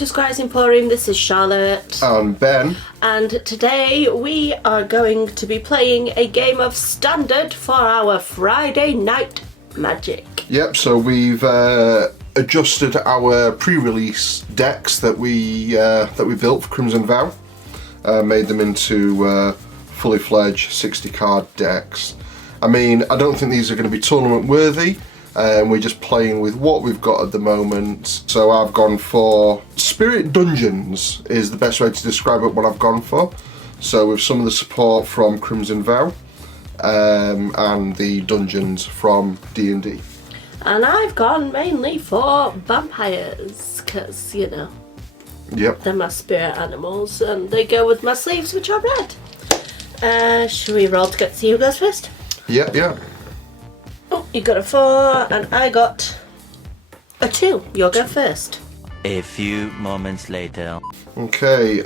to Scryers Emporium. This is Charlotte. And Ben. And today we are going to be playing a game of Standard for our Friday night magic. Yep, so we've adjusted our pre-release decks that we built for Crimson Vow. Made them into fully fledged 60 card decks. I mean, I don't think these are going to be tournament worthy. We're just playing with what we've got at the moment. So I've gone for Spirit Dungeons is the best way to describe it, what I've gone for. So with some of the support from Crimson Vow and the dungeons from D&D. And I've gone mainly for vampires, because, you know, yep, they're my spirit animals and they go with my sleeves, which are red. Should we roll to see who goes first? Yep. Oh, you got a 4 and I got a 2. You'll go first. A few moments later. Okay,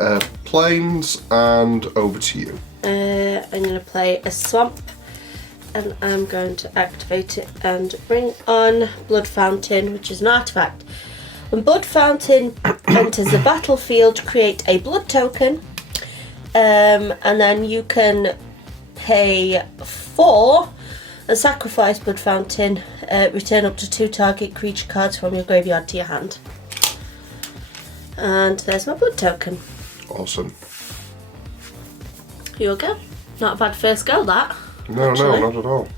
planes and over to you. I'm going to play a swamp and I'm going to activate it and bring on Blood Fountain, which is an artifact. When Blood Fountain enters the battlefield, create a blood token, and then you can pay 4 and sacrifice Blood Fountain, return up to 2 target creature cards from your graveyard to your hand. And there's my blood token. Awesome. Here we go. Not a bad first go, that. No, actually. not at all.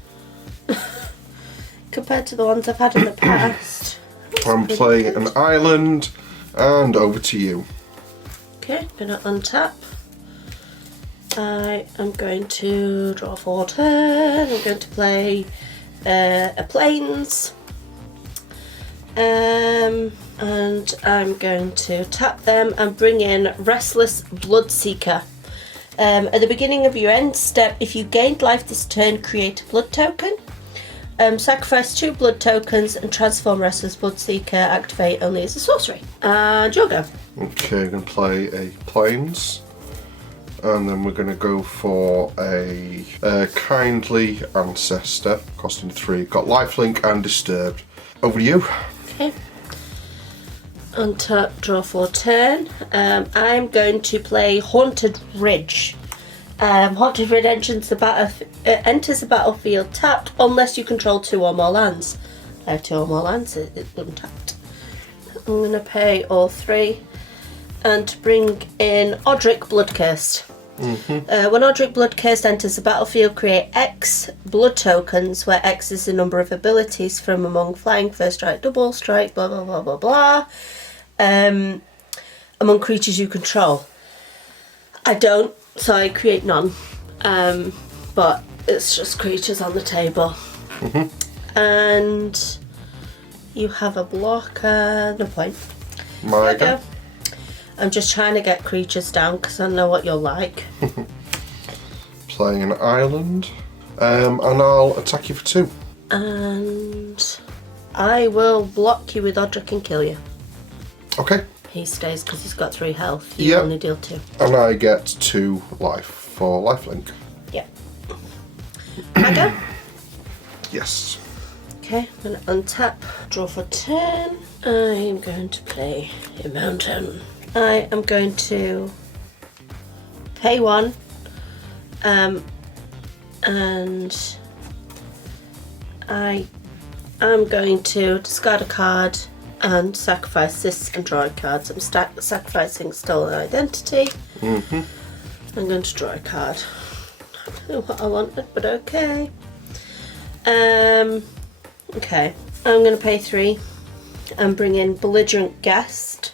Compared to the ones I've had in the past. I'm playing an island and over to you. Okay, gonna untap. I am going to draw 4 turn. I'm going to play a plains. And I'm going to tap them and bring in Restless Bloodseeker. At the beginning of your end step, if you gained life this turn, create a blood token. Sacrifice 2 blood tokens and transform Restless Bloodseeker. Activate only as a sorcery. And you'll go. Okay, I'm going to play a plains. And then we're going to go for a Kindly Ancestor, costing 3. Got lifelink and Disturbed. Over to you. Okay. Untap, draw 4 turn. I'm going to play Haunted Ridge. Haunted Ridge enters the battlefield tapped unless you control 2 or more lands. I have 2 or more lands, it's untapped. I'm going to pay all 3 and to bring in Odric Bloodcursed. When Odric Bloodcursed enters the battlefield, create X blood tokens, where X is the number of abilities from among flying, first strike, double strike, blah blah blah blah blah, among creatures you control. I don't, so I create none, but it's just creatures on the table. And you have a blocker, no point. My go. I'm just trying to get creatures down because I know what you're like. Playing an island. And I'll attack you for 2. And I will block you with Odric and kill you. Okay. He stays because he's got 3 health. You Yep. only deal 2. And I get 2 life for lifelink. Yeah. I go. Yes. Okay, I'm going to untap, draw for turn. I'm going to play a mountain. I am going to pay 1, and I am going to discard a card and sacrifice this and draw a card. So I'm sacrificing Stolen Identity. I'm going to draw a card. I don't know what I wanted, but okay. Okay, I'm going to pay 3 and bring in Belligerent Guest.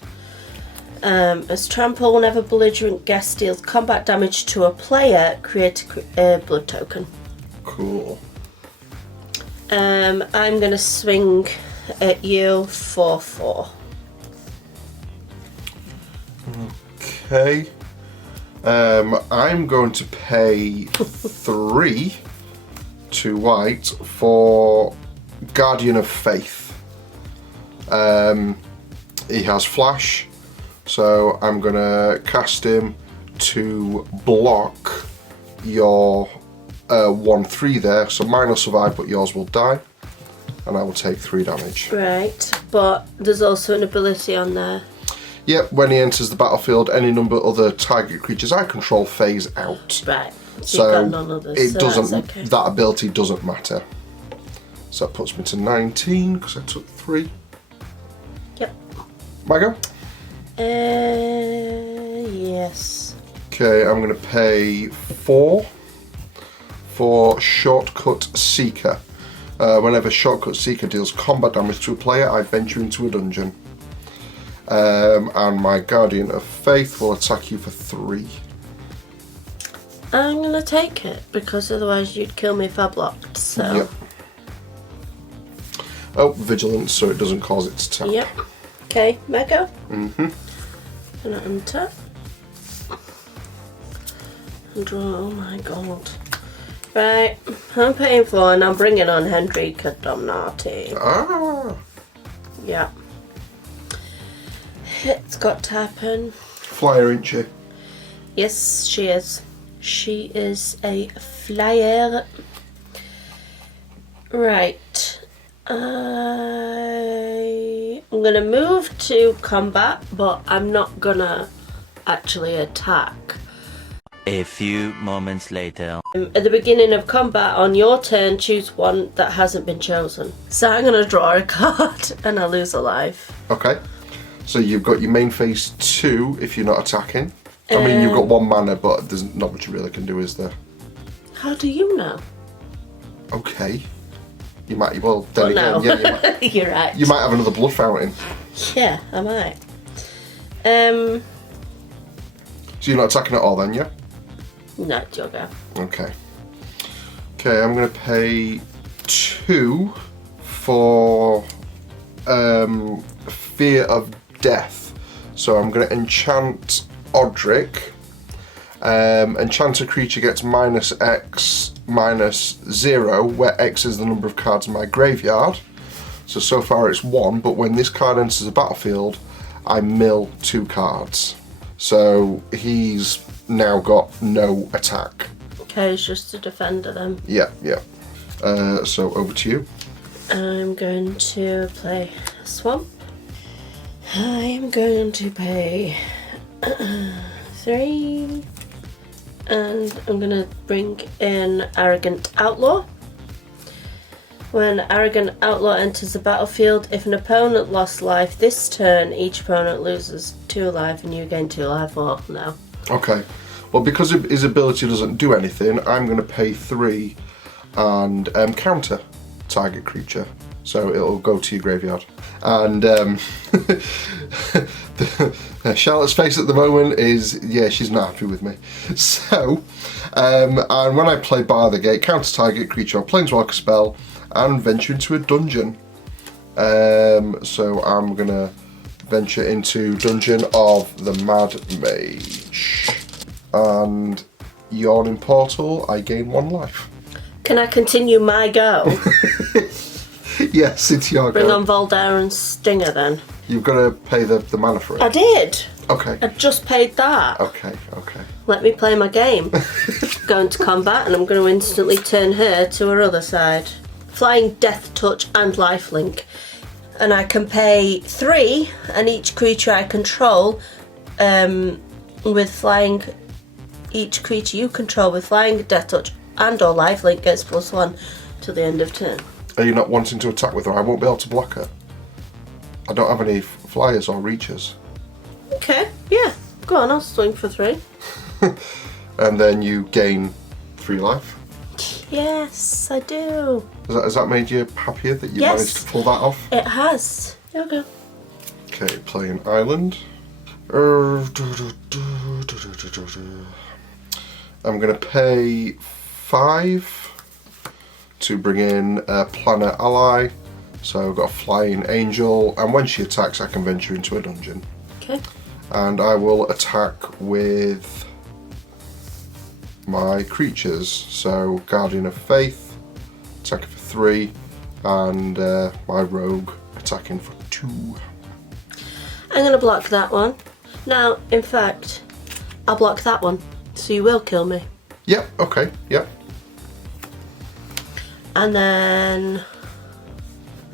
As trample, whenever Belligerent Guest deals combat damage to a player, create a blood token. Cool. I'm going to swing at you for 4. Okay. I'm going to pay 3 to white for Guardian of Faith. He has flash. So I'm going to cast him to block your 1/3 there. So mine will survive, but yours will die. And I will take 3 damage. Right, but there's also an ability on there. Yep, when he enters the battlefield, any number of other target creatures I control phase out. Right. So you've got none others, it so doesn't. that's okay. That ability doesn't matter. So that puts me to 19 because I took 3. Yep. My go. Yes. Okay, I'm going to pay 4 for Shortcut Seeker. Whenever Shortcut Seeker deals combat damage to a player, I venture into a dungeon. And my Guardian of Faith will attack you for 3. I'm gonna take it because otherwise you'd kill me if I blocked. So. Yep. Oh, Vigilance, so it doesn't cause it to tap. Yep. Okay, Mego. Mm-hmm. Gonna enter. And draw. Oh my god. Right, I'm paying for and I'm bringing on Hendrika Domnati. Ah. Yeah. It's got to happen. Flyer, ain't she? Yes, she is. She is a flyer. Right. I'm gonna move to combat, but I'm not gonna actually attack. A few moments later. At the beginning of combat, on your turn, choose one that hasn't been chosen. So I'm gonna draw a card and I lose a life. Okay. So you've got your main phase 2 if you're not attacking. I mean, you've got 1 mana, but there's not much you really can do, is there? How do you know? Okay. You might, well, then Oh, again, no. yeah, you might, You're right. you might have another blood fountain. Yeah, I might. So you're not attacking at all then, yeah? No, it's your go. Okay. Okay, I'm going to pay 2 for Fear of Death. So I'm going to enchant Odric. Enchant a creature gets -X -0, where X is the number of cards in my graveyard. So far it's 1, but when this card enters the battlefield, I mill 2 cards. So he's now got no attack. Okay, it's just a defender then. Yeah. So over to you. I'm going to play Swamp. I am going to pay 3. And I'm going to bring in Arrogant Outlaw. When Arrogant Outlaw enters the battlefield, if an opponent lost life this turn, each opponent loses 2 life and you gain 2 life or no. Okay. Well, because his ability doesn't do anything, I'm going to pay 3 and counter target creature. So it'll go to your graveyard. And Charlotte's face at the moment is, yeah, she's not happy with me. So, and when I play Bar the Gate, counter target creature or planeswalker spell and venture into a dungeon. So I'm going to venture into Dungeon of the Mad Mage. And you're in Portal, I gain 1 life. Can I continue my go? Yes, it's your Bring go. on Voldaren's Stinger then. You've got to pay the mana for it. I did. Okay. I just paid that. Okay. Let me play my game. Go into combat and I'm going to instantly turn her to her other side. Flying Death Touch and Lifelink. And I can pay 3 and each creature I control with flying, each creature you control with Flying, Death Touch and or Lifelink gets +1 till the end of turn. Are you not wanting to attack with her? I won't be able to block her. I don't have any flyers or reaches. Okay, yeah. Go on, I'll swing for 3. And then you gain 3 life. Yes, I do. Has that made you happier that you Yes. managed to pull that off? It has. There we go. Okay, playing Island. I'm going to pay 5 to bring in a Planet Ally. So I've got a Flying Angel, and when she attacks I can venture into a dungeon. Okay. And I will attack with my creatures. So Guardian of Faith, attacking for 3, and my Rogue attacking for 2. I'm going to block that one. Now, in fact, I'll block that one, so you will kill me. Yep, okay, yep. And then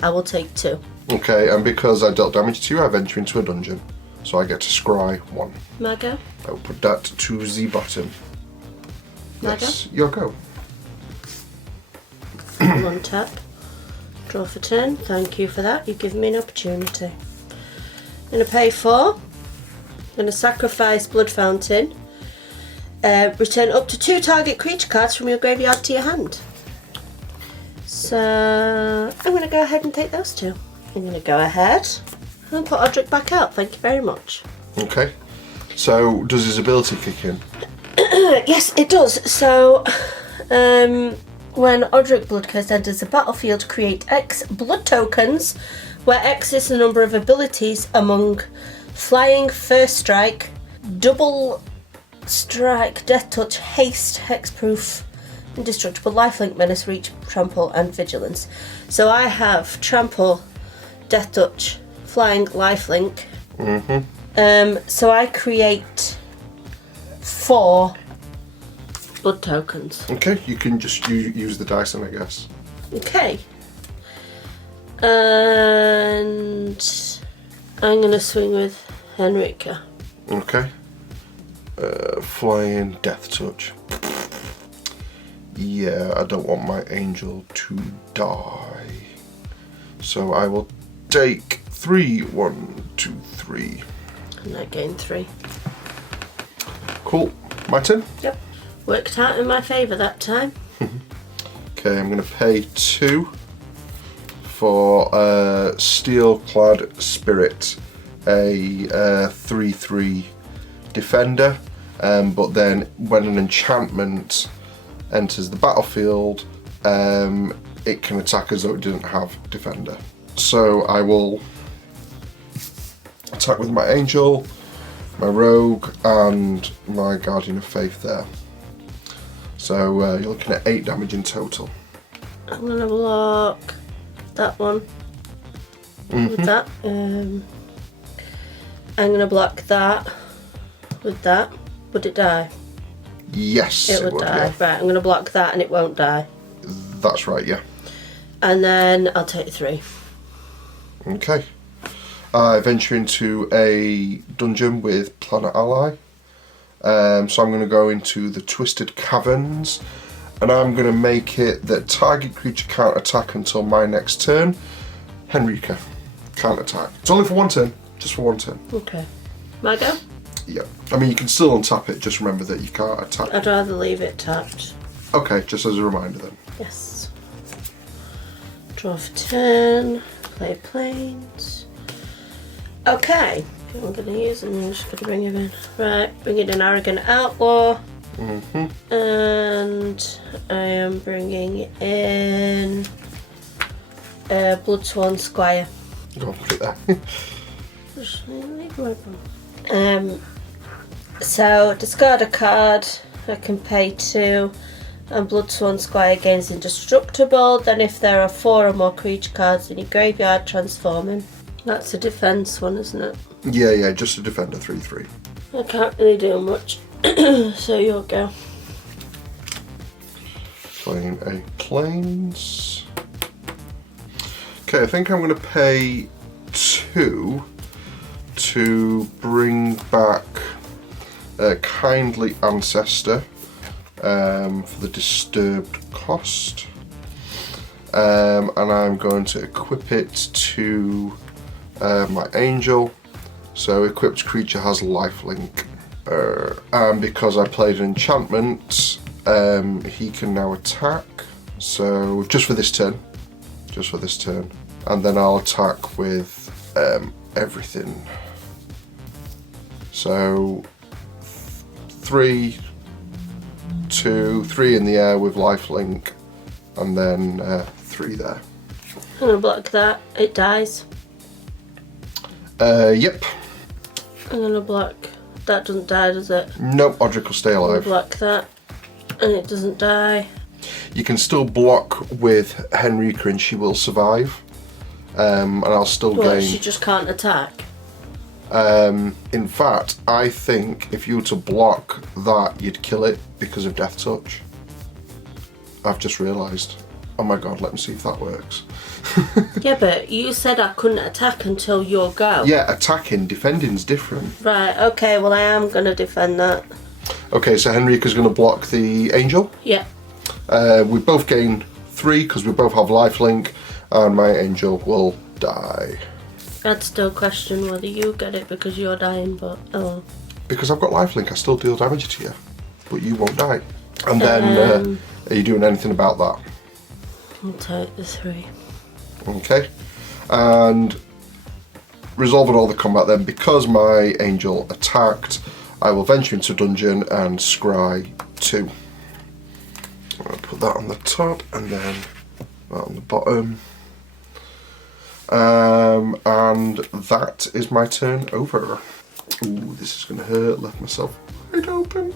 I will take 2. Okay, and because I dealt damage to you, I venture into a dungeon. So I get to scry 1. My go? I will put that to the bottom. My Yes, your go. One tap. Draw for turn. Thank you for that. You've given me an opportunity. I'm going to pay 4. I'm going to sacrifice Blood Fountain. Return up to 2 target creature cards from your graveyard to your hand. So I'm going to go ahead and take those 2. I'm going to go ahead and put Odric back out. Thank you very much. Okay. So does his ability kick in? Yes, it does. So when Odric Bloodcurse enters the battlefield, create X blood tokens, where X is the number of abilities among Flying, First Strike, Double Strike, Death Touch, Haste, Hexproof, Indestructible, Lifelink, Menace, Reach, Trample, and Vigilance. So I have Trample, Death Touch, Flying, Lifelink. So I create 4 blood tokens. Okay, you can just use the dice then, I guess. Okay. And I'm going to swing with Henrika. Okay. Flying Death Touch. Yeah, I don't want my angel to die. So I will take 3. 1, 2, 3. And I gain 3. Cool. My turn? Yep. Worked out in my favour that time. Okay, I'm going to pay 2 for Steel-Clad Spirit, a 3/3 defender. But then when an enchantment enters the battlefield, it can attack as though it didn't have defender. So I will attack with my angel, my rogue, and my guardian of faith there. So you're looking at 8 damage in total. I'm going to block that one with that. I'm going to block that with that. Would it die? Yes, It would die. Yeah. Right, I'm going to block that and it won't die. That's right, yeah. And then I'll take 3. Okay. I venture into a dungeon with Planet Ally. So I'm going to go into the Twisted Caverns, and I'm going to make it that target creature can't attack until my next turn. Henrika can't attack. It's only for 1 turn, just for 1 turn. Okay. My go? Yeah. I mean, you can still untap it, just remember that you can't attack. I'd rather leave it tapped. Okay, just as a reminder then. Yes. Draw for turn. Play planes. Okay. I'm going to use them. I'm just going to bring him in. Right. Bring in an Arrogant Outlaw. And I am bringing in a Bloodsworn Scryer. Go on, put it there. So discard a card. I can pay 2. And Bloodsworn Scryer gains indestructible. Then if there are 4 or more creature cards in your graveyard, transform him. That's a defense one, isn't it? Yeah, just a defender 3/3. I can't really do much. So you'll go. Playing a planes. Okay, I think I'm going to pay 2 to bring back Kindly Ancestor for the disturbed cost. And I'm going to equip it to my angel. So equipped creature has lifelink. And because I played an enchantment, he can now attack. So just for this turn. And then I'll attack with everything. So 3, 2, 3 in the air with lifelink, and then 3 there. I'm going to block that. It dies. Yep. I'm going to block. That doesn't die, does it? Nope, Odric will stay I'm going alive. to block that. And it doesn't die. You can still block with Henrika and she will survive. And I'll still gain. She just can't attack. In fact, I think if you were to block that, you'd kill it because of Death Touch. I've just realised. Oh my god, let me see if that works. Yeah, but you said I couldn't attack until your go. Yeah, attacking, defending's different. Right, okay, well I am going to defend that. Okay, so Henrika's going to block the angel. Yeah. We both gain 3 because we both have lifelink, and my angel will die. I'd still question whether you get it because you're dying, but oh. Because I've got lifelink, I still deal damage to you, but you won't die. And then, are you doing anything about that? I'll take the 3. Okay, and resolving all the combat then, because my angel attacked, I will venture into dungeon and scry 2. I'm going to put that on the top and then that on the bottom. And that is my turn over. Ooh, this is going to hurt. Left myself wide open.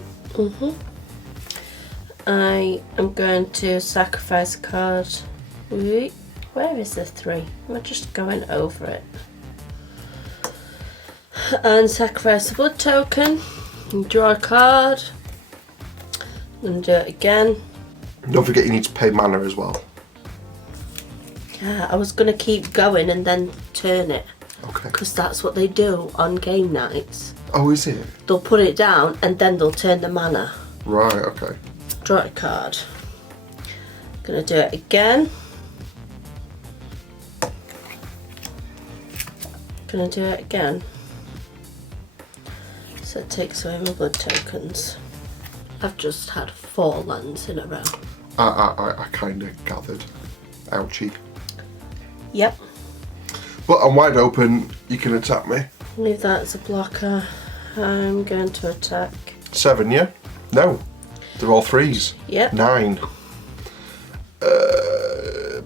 I am going to sacrifice a card. Wait, where is the 3? Am I just going over it? And sacrifice a blood token. And draw a card. I'm going to do it again. Don't forget you need to pay mana as well. Yeah, I was going to keep going and then turn it. Okay. Because that's what they do on game nights. Oh, is it? They'll put it down and then they'll turn the mana. Right, okay. Draw a card. Gonna do it again. Gonna do it again. So it takes away my blood tokens. I've just had 4 lands in a row. I kind of gathered. Ouchie. Yep. But I'm wide open, you can attack me. Leave that as a blocker. I'm going to attack. 7, yeah? No. They're all 3s. Yep. 9.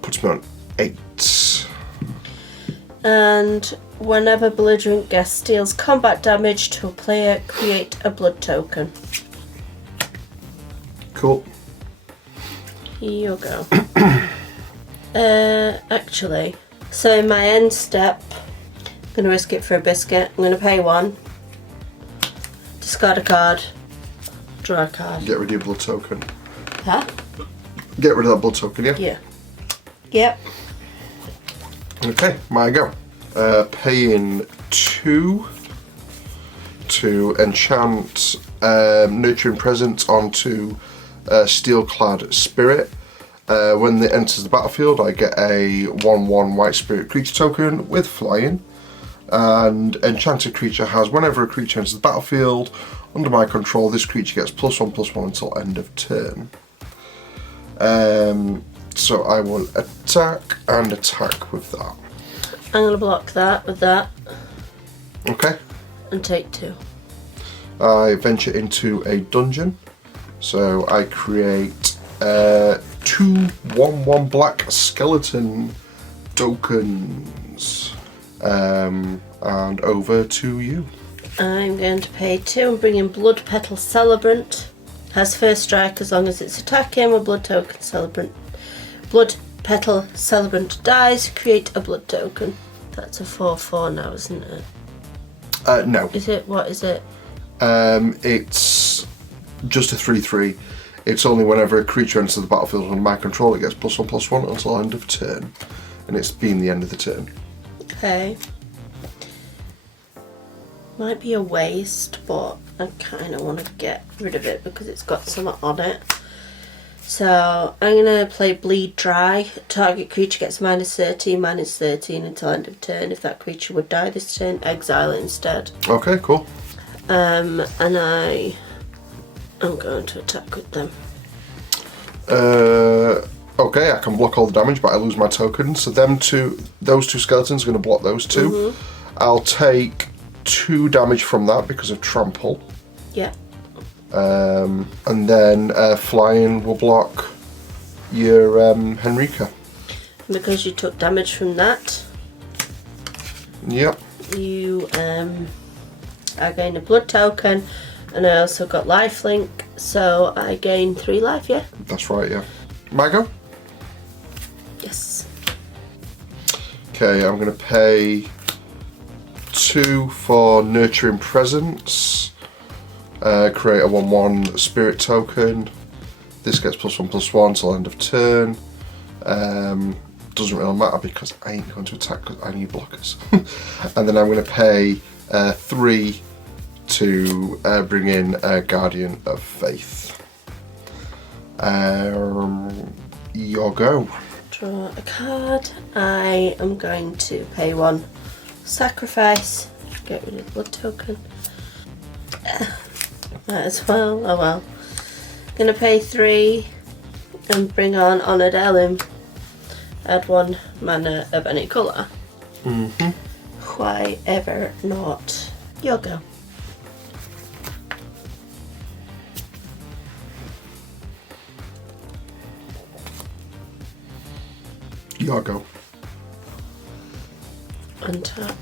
Puts me on 8. And whenever belligerent guest deals combat damage to a player, create a blood token. Cool. Here you go. Actually, so in my end step, I'm going to risk it for a biscuit. I'm going to pay 1, discard a card, draw a card. Get rid of your blood token. Huh? Get rid of that blood token, yeah? Yeah. Yep. Okay, my go. Paying 2 to enchant Nurturing Presence onto Steel-clad Spirit. When it enters the battlefield, I get a 1/1 white spirit creature token with flying. And enchanted creature has, whenever a creature enters the battlefield under my control, this creature gets +1/+1 until end of turn. So I will attack with that. I'm going to block that with that Okay. and take 2. I venture into a dungeon. So I create 2 1/1 black skeleton tokens. And over to you. I'm going to pay 2 and bring in Blood Petal Celebrant. Has first strike as long as it's attacking with Blood Token Celebrant. Blood Petal Celebrant dies, create a blood token. That's a 4/4 now, isn't it? No. Is it? What is it? It's just a 3/3. It's only whenever a creature enters the battlefield under my control, it gets +1/+1 until end of turn. And it's been the end of the turn. Okay. Might be a waste, but I kind of want to get rid of it because it's got something on it. So I'm going to play Bleed Dry. Target creature gets -13 until end of turn. If that creature would die this turn, exile it instead. Okay, cool. And I'm going to attack with them. Okay, I can block all the damage, but I lose my token. So those 2 skeletons are going to block those 2. I'll take 2 damage from that because of trample. Yeah. And then flying will block your Henrika. Because you took damage from that, Yep. you I gain a blood token, and I also got lifelink, so I gain 3 life, yeah? That's right, yeah. My go? Yes. Okay, I'm going to pay 2 for Nurturing Presence. Create a 1/1 spirit token. This gets +1/+1 till end of turn. Doesn't really matter because I ain't going to attack because I need blockers. And then I'm going to pay 3 to bring in a Guardian of Faith. Your go. Draw a card. I am going to pay 1. Sacrifice. Get rid of the blood token. Might as well. Oh well. Gonna pay 3 and bring on Honoured Elim. Add 1 mana of any colour. Why ever not? Your go. Your go. Untap.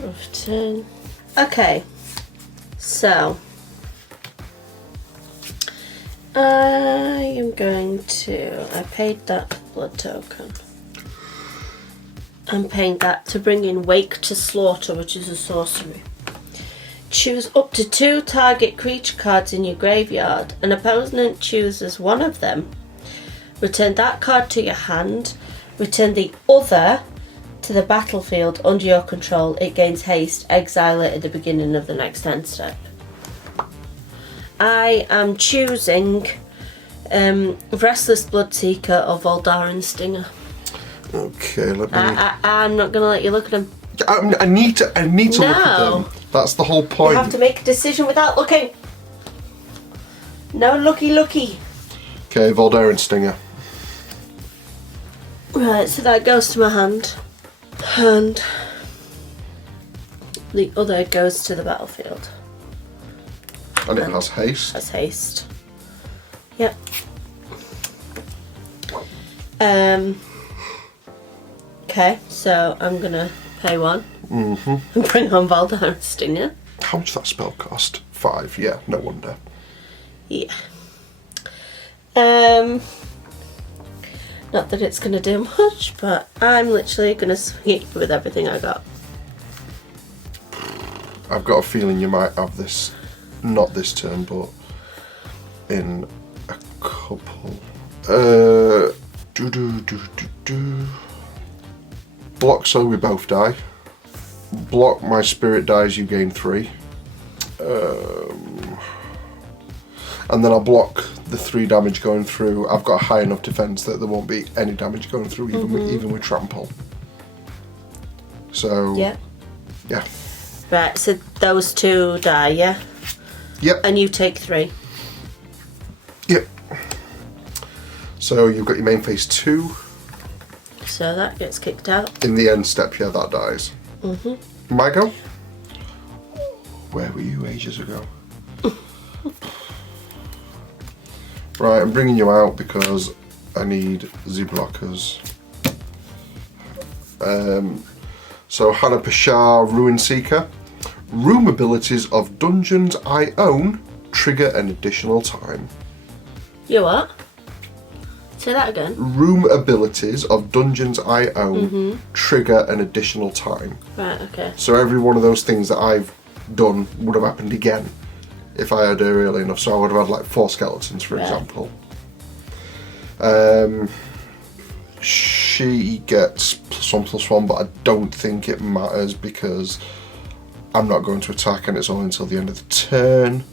Rough turn. Okay. So I am going to. I paid that blood token. I'm paying that to bring in Wake to Slaughter, which is a sorcery. Choose up to 2 target creature cards in your graveyard. An opponent chooses one of them. Return that card to your hand. Return the other to the battlefield under your control. It gains haste. Exile it at the beginning of the next end step. I am choosing Restless Bloodseeker or Voldaren Stinger. Okay, let me. I'm not gonna let you look at them. I need to look at them. That's the whole point. You have to make a decision without looking. No looky. Okay, Voldaren Stinger. Right, so that goes to my hand. And the other goes to the battlefield. And it has haste. Has haste. Yep. Okay, so I'm gonna pay 1 and bring on Voldaren Stinger. How much does that spell cost? 5, yeah, no wonder. Yeah. Not that it's gonna do much, but I'm literally gonna swing it with everything I got. I've got a feeling you might have this, not this turn, but in a couple. Block so we both die. Block my spirit dies, you gain 3. And then I'll block the 3 damage going through. I've got a high enough defense that there won't be any damage going through, even with trample. So Yeah. yeah. Right, so those 2 die, yeah? Yep. And you take 3. Yep. So you've got your main phase 2. So that gets kicked out. In the end step, yeah, that dies. My go? Where were you ages ago? Right, I'm bringing you out because I need the blockers. So Hannah Pashar, Ruin Seeker. Room abilities of dungeons I own trigger an additional time. You what? Say that again. Room abilities of dungeons I own trigger an additional time. Right, okay. So every one of those things that I've done would have happened again if I had her early enough. So I would have had like 4 skeletons, for example. She gets +1/+1, but I don't think it matters because I'm not going to attack and it's only until the end of the turn.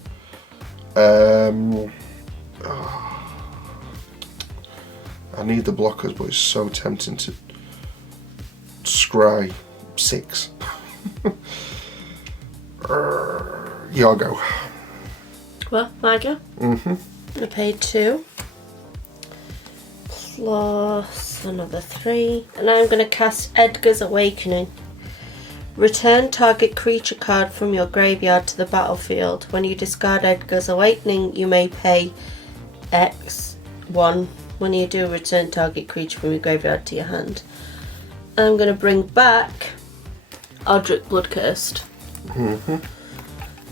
I need the blockers, but it's so tempting to scry 6. Your go. Well, my go. I paid 2. Plus another 3. And I'm going to cast Edgar's Awakening. Return target creature card from your graveyard to the battlefield. When you discard Edgar's Awakening, you may pay X1. When you do, return target creature from your graveyard to your hand. I'm going to bring back Odric Bloodcursed.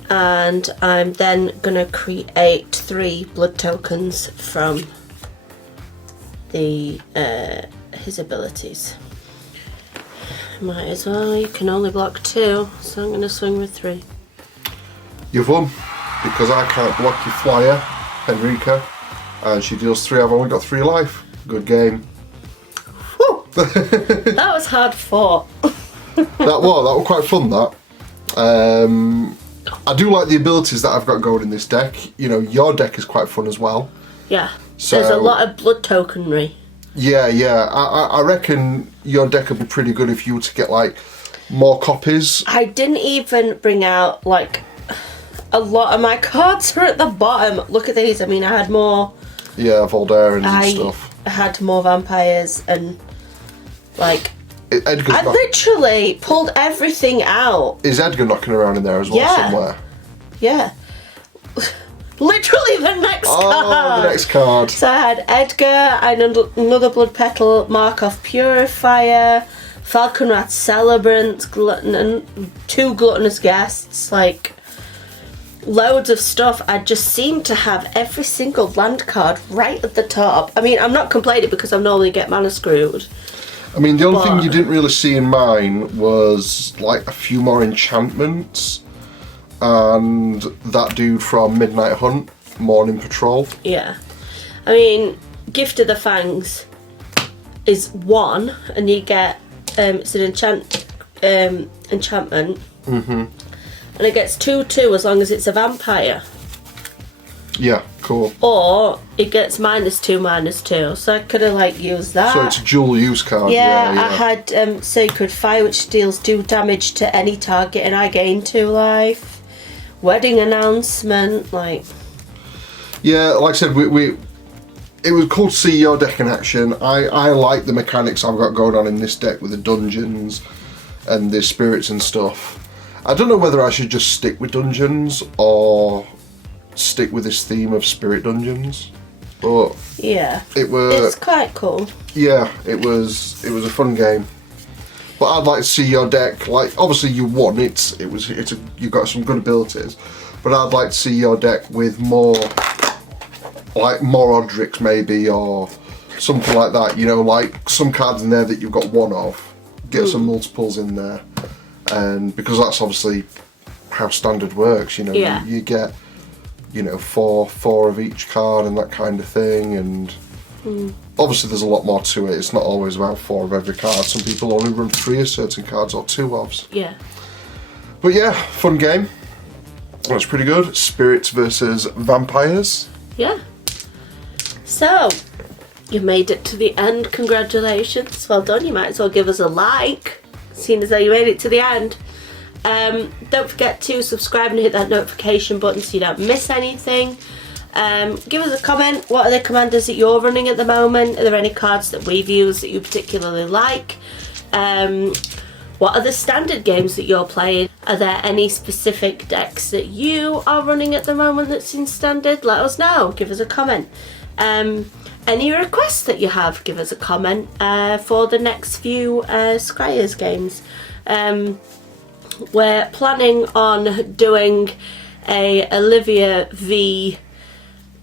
And I'm then going to create 3 blood tokens from the his abilities. Might as well, you can only block 2, so I'm going to swing with 3. You've won because I can't block your flyer, Henrika, and she deals 3. I've only got 3 life. Good game. Whew. That was hard fought. That was quite fun, that. I do like the abilities that I've got going in this deck. You know, your deck is quite fun as well. Yeah. So, there's a lot of blood tokenry. Yeah. I reckon your deck would be pretty good if you were to get, like, more copies. I didn't even bring out, like, a lot of my cards are at the bottom. Look at these. I mean, I had more... Yeah, Voldarians and stuff. I had more vampires and, like... Edgar's I literally pulled everything out. Is Edgar knocking around in there as well somewhere? Yeah. Literally the next card. Oh, the next card. So I had Edgar, and another Blood Petal, Markov Purifier, Falconrat Celebrant, Glutton, and 2 Gluttonous Guests, like loads of stuff. I just seem to have every single land card right at the top. I mean, I'm not complaining because I normally get mana screwed. I mean, the only thing you didn't really see in mine was like a few more enchantments and that dude from Midnight Hunt, Morning Patrol. Yeah. I mean, Gift of the Fangs is 1 and you get, it's an enchantment. Mm-hmm. And it gets 2/2 as long as it's a vampire. Yeah, cool. Or it gets -2/-2, so I could have like used that. So it's a dual use card. Yeah, I had Sacred Fire, which deals 2 damage to any target, and I gain 2 life. Wedding Announcement, like. Yeah, like I said, it was cool to see your deck in action. I like the mechanics I've got going on in this deck with the dungeons and the spirits and stuff. I don't know whether I should just stick with dungeons or stick with this theme of spirit dungeons, but yeah, it's quite cool. Yeah, it was a fun game. But I'd like to see your deck, like, obviously you won, you got some good abilities, but I'd like to see your deck with more Odricks maybe, or something like that, you know, like some cards in there that you've got 1 of, get some multiples in there, and because that's obviously how standard works, you know, you get, you know, four of each card and that kind of thing, and obviously there's a lot more to it. It's not always about 4 of every card. Some people only run 3 of certain cards or 2 ofs. Yeah. But yeah, fun game. That's pretty good. Spirits versus vampires. Yeah. So, you made it to the end. Congratulations. Well done. You might as well give us a like, seeing as though you made it to the end. Don't forget to subscribe and hit that notification button so you don't miss anything. Give us a comment. What are the commanders that you're running at the moment? Are there any cards that we've used that you particularly like? What are the standard games that you're playing? Are there any specific decks that you are running at the moment that's in standard? Let us know. Give us a comment. Any requests that you have, give us a comment for the next few Scryers games. We're planning on doing a Olivia v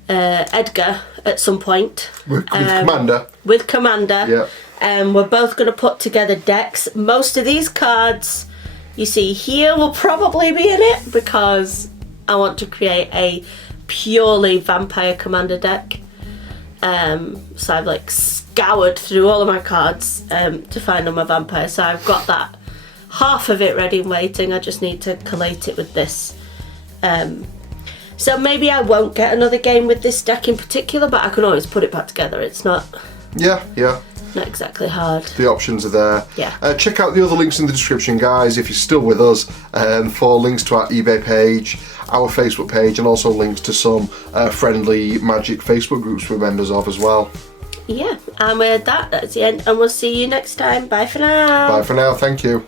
Edgar at some point. With Commander. With Commander. Yeah. We're both going to put together decks. Most of these cards you see here will probably be in it because I want to create a purely Vampire Commander deck. So I've like scoured through all of my cards to find them a vampire. So I've got that half of it ready and waiting. I just need to collate it with this. So maybe I won't get another game with this deck in particular, but I can always put it back together. It's not not exactly hard. The options are there. Yeah. Check out the other links in the description, guys, if you're still with us, for links to our eBay page, our Facebook page, and also links to some friendly Magic Facebook groups we're members of as well. Yeah, and with that, that's the end, and we'll see you next time. Bye for now. Bye for now, thank you.